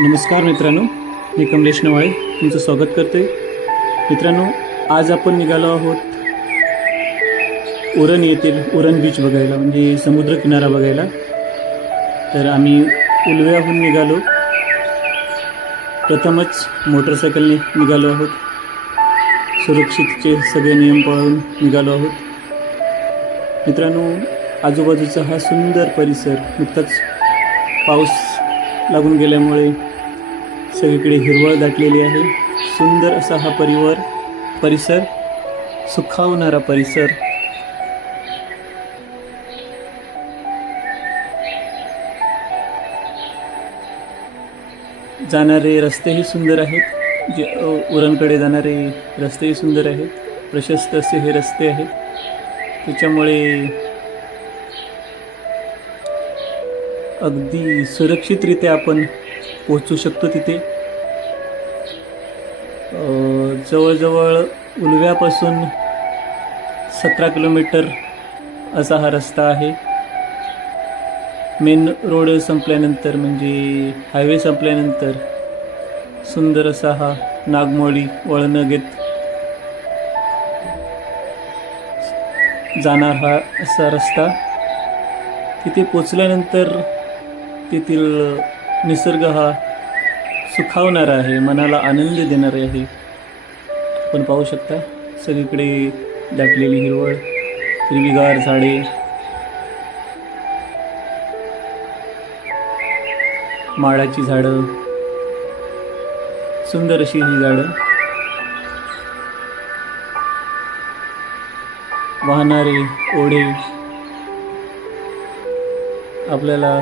नमस्कार मित्रांनो, मी कमलेश नवाळे तुमचं स्वागत करते। मित्रांनो, आज आपण निघालो आहोत उरण येथील उरण बीच बघायला, म्हणजे समुद्र किनारा बघायला। तर आम्ही उलव्याहून निघालो, प्रथमच मोटरसायकलने निघालो आहोत। सुरक्षितचे सगळे नियम पाळून निघालो आहोत। मित्रांनो, आजूबाजूचा हा सुंदर परिसर, नुकताच पाऊस लागून गेल्यामुळे सगळीकडे हिरवळ दाटलेली आहे। सुंदर असा हा परिसर, सुखावणारा परिसर। जाणारे रस्तेही सुंदर आहेत, जे उरणकडे जाणारे रस्तेही सुंदर आहेत, प्रशस्त असे हे रस्ते आहेत। त्याच्यामुळे अगदी सुरक्षितरित्या आपण पोहोचू शकतो तिथे। जवळजवळ उलव्यापासून 17 किलोमीटर असा हा रस्ता आहे। मेन रोड संपल्यानंतर, म्हणजे हायवे संपल्यानंतर सुंदर असा हा नागमोडी वळण घेत जाणार हा असा रस्ता। तिथे पोचल्यानंतर तेथील निसर्ग हा सुखावणारा आहे, मनाला आनंद देणारा आहे। आपण पाहू शकता सगळीकडे दाटलेली हिरवळ, हिरवीगार झाडे, माडाची झाडं, सुंदर अशी ही झाडं, वाहणारे ओढे आपल्याला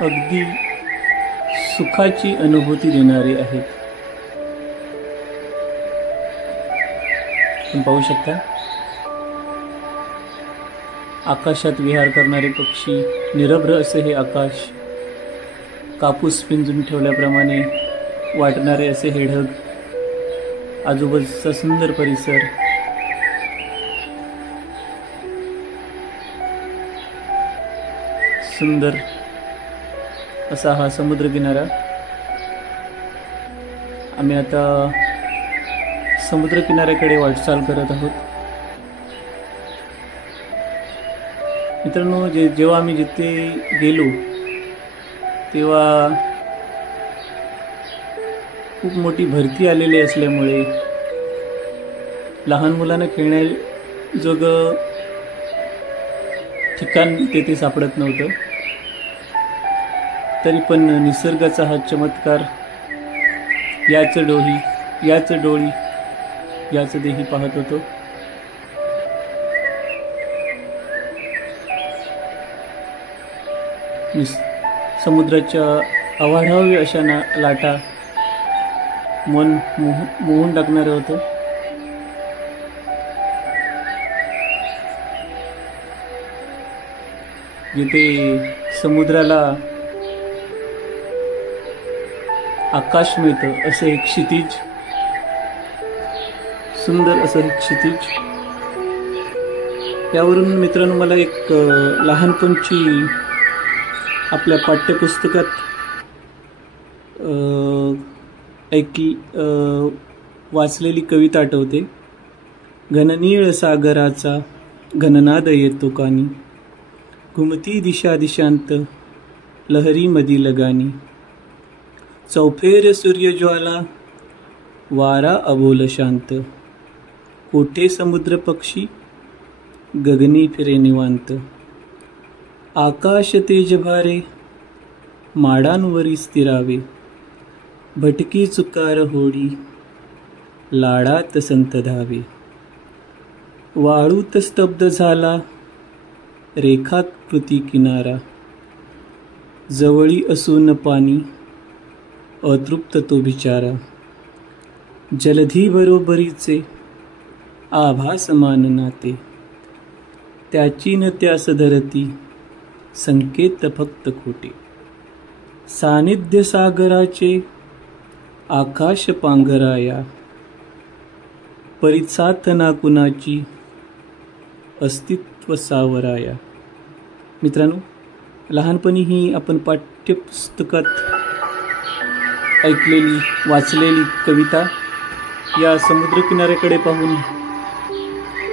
अगदी सुखाची अनुभूती देणारी आहेत। आपण पाहू शकता आकाशात विहार करणारे पक्षी, निरभ्र असे हे आकाश, कापूस पिंजून ठेवल्याप्रमाणे वाटणारे असे हे ढग, आजूबाजूचा सुंदर परिसर, सुंदर असा हा समुद्र किनारा। आम्ही आता समुद्र किनाऱ्याकडे वाटचाल करत आहोत। मित्रांनो, जेव्हा आम्ही जिथे गेलो तेव्हा खूप मोठी भरती आलेली असल्यामुळे लहान मुलांना खेळण्याजोगं ठिकाण तेथे सापडत नव्हतं। तरी पण निसर्गाचा हा चमत्कार, याच डोळी याच देही पाहत होतो। समुद्राच्या अवाढव्य अशा लाटा मन मोहून टाकणारं होतं। जिथे समुद्राला आकाश मिळतं असं एक क्षितिज, सुंदर असं क्षितिज। यावरून मित्रांनो, मला एक लहानपणची आपल्या पाठ्यपुस्तकात वाचलेली कविता आठवते। घननीळ सागराचा घननाद येतो कानी, घुमती दिशा दिशांत लहरी मधी लगानी, चौफेर सूर्यज्वाला वारा अबोल शांत, कोठे समुद्र पक्षी गगनी फिरे निवांत, आकाश तेज भारे माडांवरी स्थिरावे, भटकी चुकार होडी लाडात संत धावे, वाळूत स्तब्ध झाला रेखाकृती किनारा, जवळी असून पाणी अतृप्त तो बिचारा, जलधी बरोबरीचे आभासमान नाते, त्याची न त्यास धरती संकेत फक्त खोटे, सानिध्य सागराचे आकाश पांघराया, परिसाथ ना कुणाची अस्तित्व सावराया। मित्रांनो, लहानपणी ही आपण पाठ्यपुस्तकात ऐकलेली वाचलेली कविता या समुद्रकिनाऱ्याकडे पाहून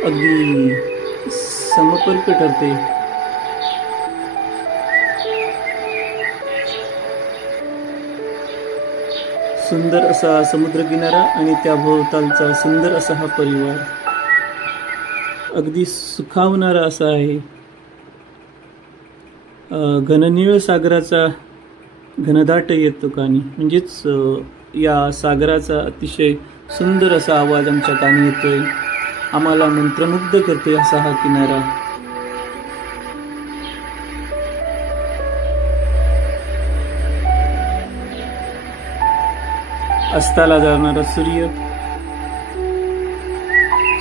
अगदी समर्पक ठरते. सुंदर असा समुद्रकिनारा आणि त्या भोवतालचा सुंदर असा हा परिवार अगदी सुखावणारा असा आहे. घननीळ सागराचा घनदाट येतो कानी, म्हणजेच या सागराचा अतिशय सुंदर असा आवाज आमच्या कानी येतोय. आम्हाला मंत्रमुग्ध करतोय असा हा किनारा. अस्ताला जाणारा सूर्य,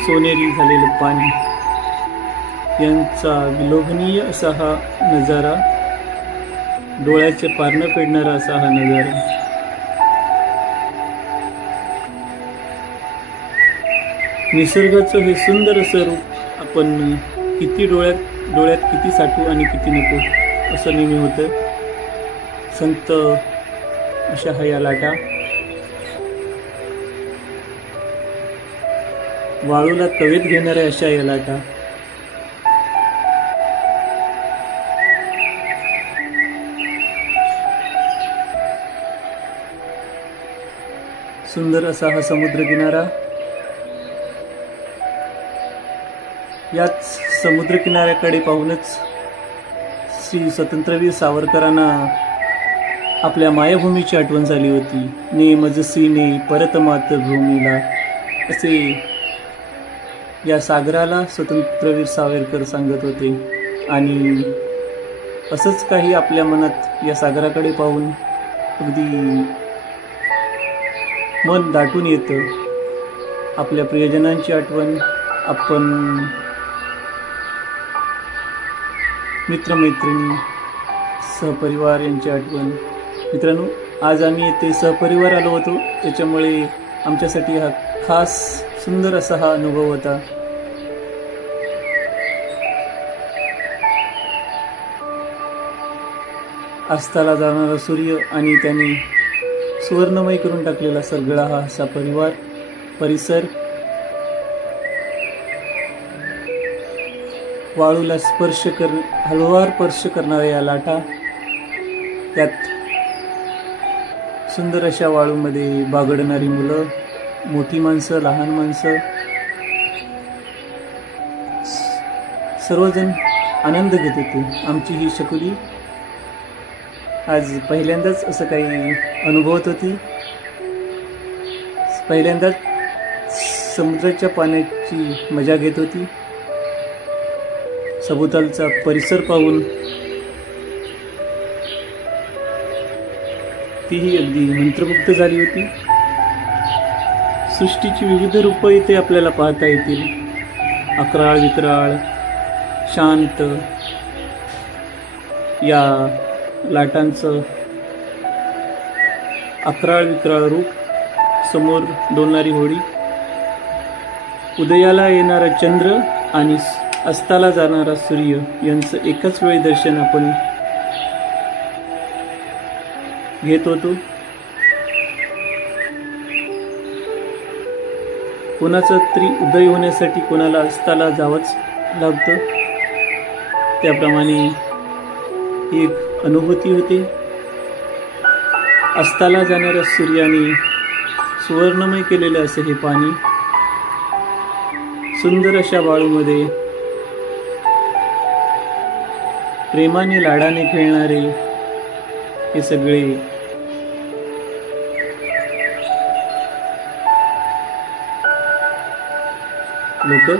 सोनेरी झालेलं पाणी यांचा विलोभनीय असा हा नजारा, डोळ्याचे पारणं फेडणारा असा हा नजारा. निसर्गाचं हे सुंदर असं रूप आपण किती डोळ्यात किती साठवू आणि किती नको असं नेहमी होतं. संत अशा हा या लाटा, वाळूला कवेत घेणाऱ्या अशा या लाटा. सुंदर असा हा समुद्रकिनारा. याच समुद्रकिनाऱ्याकडे पाहूनच श्री स्वतंत्रवीर सावरकरांना आपल्या मायभूमीची आठवण झाली होती. ने मजसीने परत मातृभूमीला असे या सागराला स्वतंत्रवीर सावरकर सांगत होते. आणि असंच काही आपल्या मनात या सागराकडे पाहून अगदी मन दाटून येतं. आपल्या प्रियजनांची आठवण, आपण मित्रमैत्रिणी, सहपरिवार यांची आठवण. मित्रांनो, आज आम्ही येथे सहपरिवार आलो होतो, त्याच्यामुळे आमच्यासाठी हा खास सुंदर असा हा अनुभव होता. अस्ताला जाणारा सूर्य आणि त्याने सुवर्णमय करून टाकलेला सगळा हा असा परिसर, वाळूला हळूवार स्पर्श करणाऱ्या या लाटा, त्यात सुंदर अशा वाळूमध्ये बागडणारी मुलं, मोठी माणसं, लहान माणसं, सर्वजण आनंद घेत होते. आमची ही शकुली आज पहिल्यांदाच असं काही अनुभवत होती. पहिल्यांदाच समुद्राच्या पाण्याची मजा घेत होती. सभोवतालचा परिसर पाहून तीही अगदी मंत्रमुग्ध झाली होती. सृष्टीची विविध रूपं इथे आपल्याला पाहता येतील. अक्राळ विक्राळ, शांत, या लाटांचं अक्राळ विक्राळ रूप, समोर डोलणारी होडी, उदयाला येणारा चंद्र आणि अस्ताला जाणारा सूर्य यांचं एकाच वेळी दर्शन आपण घेत होतो. कोणाचा तरी उदय होण्यासाठी कोणाला अस्ताला जावंच लागतं. त्याप्रमाणे एक अनुभूती होती. अस्ताला जाणाऱ्या सूर्याने सुवर्णमय केलेलं असे हे पाणी, सुंदर अशा वाळूमध्ये प्रेमाने लाडाने खेळणारे हे सगळे लोक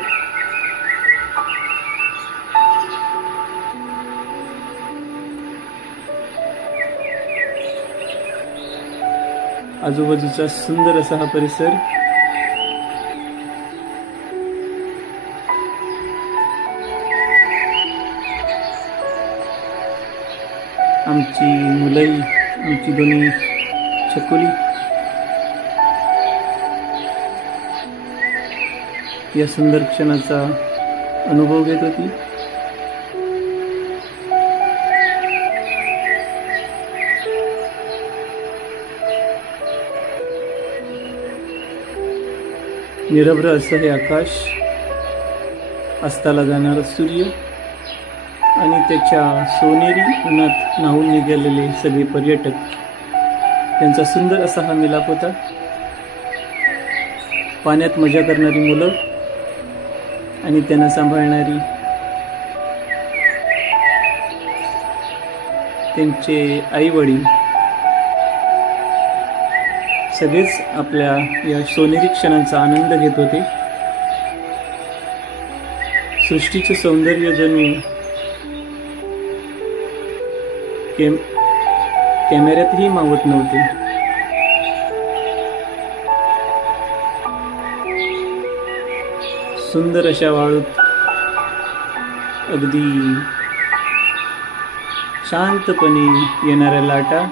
आजूबाजूचा सुंदर असा हा परिसर, आमची मुलई, आमची दोन्ही छकुली या सुंदर क्षणाचा अनुभव घेत होती. निरभ्र असं हे आकाश, अस्ताला जाणारा सूर्य आणि त्याच्या सोनेरी उन्हात न्हावून निघालेले सगळे पर्यटक, त्यांचा सुंदर असा हा मिलाप होता. पाण्यात मजा करणारी मुलं आणि त्यांना सांभाळणारी त्यांचे आई वडील, सगळेच आपल्या या सोनेरी क्षणांचा आनंद घेत होते. सृष्टीचे सौंदर्य जणू कॅमेऱ्यातही मावत नव्हते. सुंदर अशा वाळूत अगदी शांतपणे येणाऱ्या लाटा,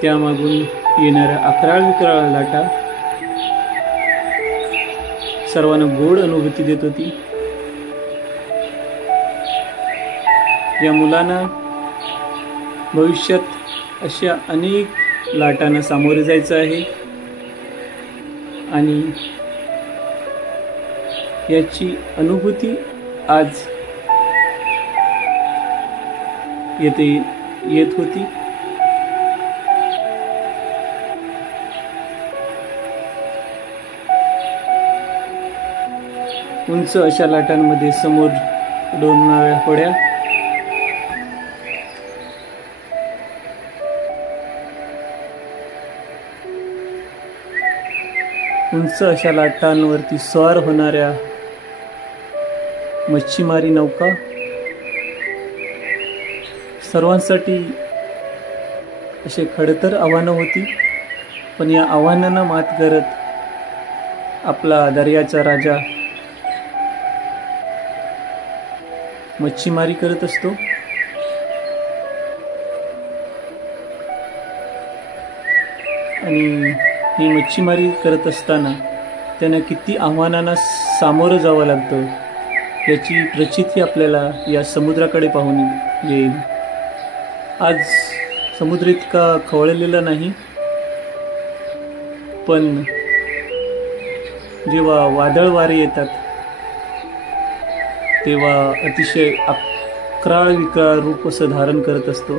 त्यामागून येणाऱ्या अकराळ विकराळ लाटा सर्वांना गोड अनुभूती देत होती. या मुलांना भविष्यात अशा अनेक लाटांना सामोरे जायचं आहे आणि याची अनुभूती आज येत होती. उंच अशा लाटांमध्ये समोर डोलणाऱ्या होड्या, उंच अशा लाटांवरती स्वार होणाऱ्या मच्छीमारी नौका, सर्वांसाठी असे खडतर आव्हानं होती. पण या आव्हानांना मात करत आपला दर्याचा राजा मच्छीमारी करत असतो. आणि ही मच्छीमारी करत असताना त्यांना किती आव्हानांना सामोरं जावं लागतं याची प्रचिती आपल्याला या समुद्राकडे पाहून येईल. आज समुद्र इतका खवळलेला नाही, पण जेव्हा वादळ वारे येतात तेव्हा अतिशय अक्राळ विक्राळ रूप असं धारण करत असतो.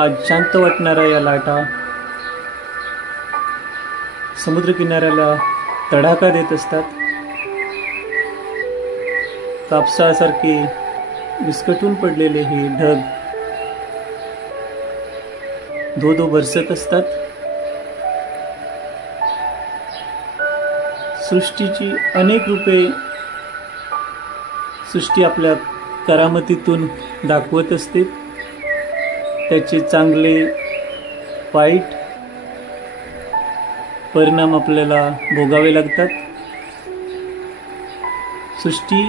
आज शांत वाटणाऱ्या या लाटा समुद्रकिनाऱ्याला तडाखा देत असतात. कापसासारखे विस्कटून पडलेले हे ढग धो धो बरसत असतात. सृष्टीची अनेक रूपे सृष्टी आपल्या करामतीतून दाखवत असते. त्याचे चांगले वाईट परिणाम आपल्याला भोगावे लागतात. सृष्टी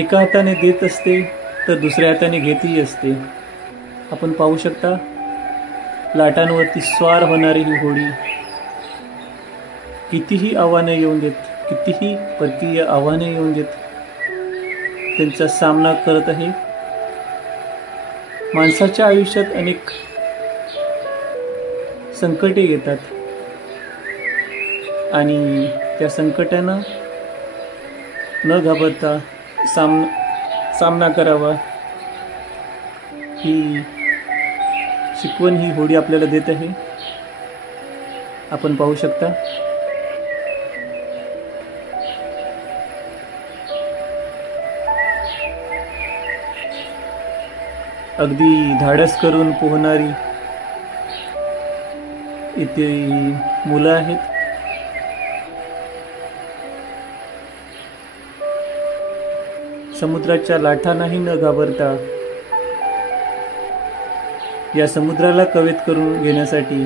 एका हाताने देत असते तर दुसऱ्या हाताने घेतही असते. आपण पाहू शकता लाटांवरती स्वार होणारी ही होडी कितीही आव्हाने येऊन देत, कितीही परकीय आव्हाने येऊन देत त्यांचा सामना करत आहे. माणसाच्या आयुष्यात अनेक संकटे येतात आणि त्या संकटांना न घाबरता सामना करावा ही शिकवण ही होडी आपल्याला देत आहे. आपण पाहू शकता अगदी धाडस करून पोहणारी इथे मुलं आहेत. समुद्राच्या लाटांनाही न घाबरता या समुद्राला कवेत करून घेण्यासाठी,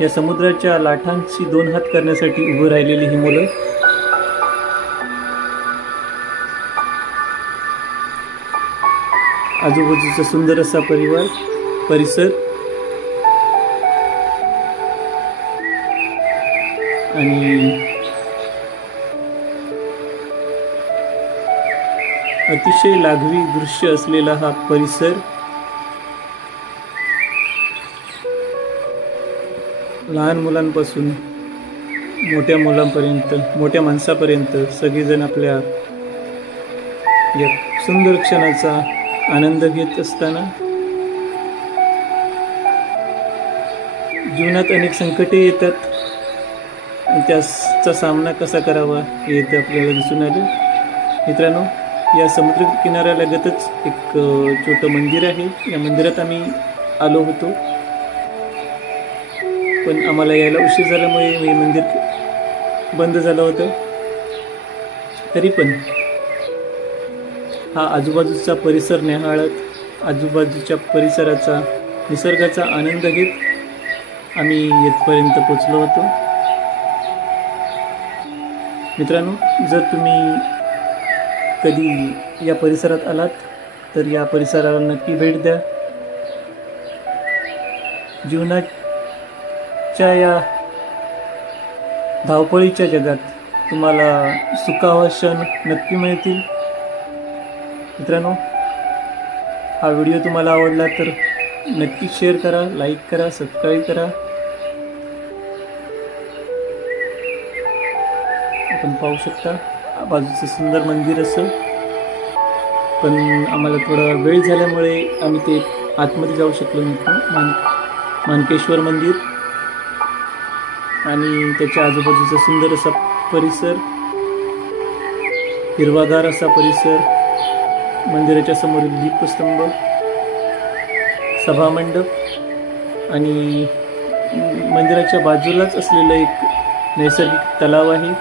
या समुद्राच्या लाटांशी दोन हात करण्यासाठी उभं राहिलेली ही मुलं आजूबाजूचा सुंदर असा परिसर आणि अतिशय लाघवी दृश्य असलेला हा परिसर लहान मुलांपासून मोठ्या मुलांपर्यंत, मोठ्या माणसापर्यंत सगळेजण आपल्या या सुंदर क्षणाचा आनंद घेत असताना जीवनात अनेक संकटे येतात आणि त्याचा सामना कसा करावा हे इथे आपल्याला दिसून आलं. मित्रांनो, या समुद्र किनाऱ्यालगतच एक छोटं मंदिर आहे. या मंदिरात आम्ही आलो होतो, पण आम्हाला यायला उशीर झाल्यामुळे हे मंदिर बंद झालं होतं. तरी पण हा आजूबाजूचा परिसर निहाळत, आजूबाजूच्या परिसराचा, निसर्गाचा आनंद घेत आम्ही येथपर्यंत पोचलो होतो. मित्रांनो, जर तुम्ही कधी या परिसरात आलात तर या परिसराला नक्की भेट द्या. जीवनाच्या या धावपळीच्या जगात तुम्हाला सुखावह क्षण नक्की मिळतील. मित्रांनो, हा व्हिडिओ तुम्हाला आवडला तर नक्की शेअर करा, लाईक करा, सबस्क्राईब करा. आपण पाहू शकता बाजूचं सुंदर मंदिर असं, पण आम्हाला थोडा वेळ झाल्यामुळे आम्ही ते आतमध्ये जाऊ शकलो नव्हतो. मानकेश्वर मंदिर आणि त्याच्या आजूबाजूचा सुंदर असा परिसर, हिरवागार असा परिसर, मंदिराच्या समोरील दीपस्तंभ, सभामंडप आणि मंदिराच्या बाजूलाच असलेलं एक नैसर्गिक तलाव आहे.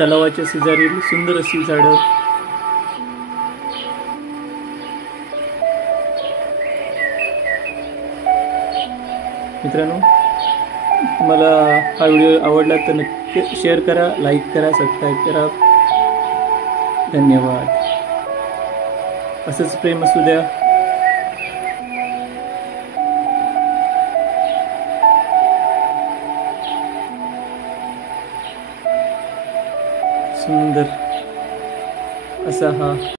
तलावाच्या शेजारील सुंदर अशी झाडं, मित्रांनो, तुम्हाला हा व्हिडिओ आवडला तर नक्की शेअर करा, लाईक करा, सबस्क्राईब करा. धन्यवाद. असंच प्रेम असू द्या. सुंदर असा हा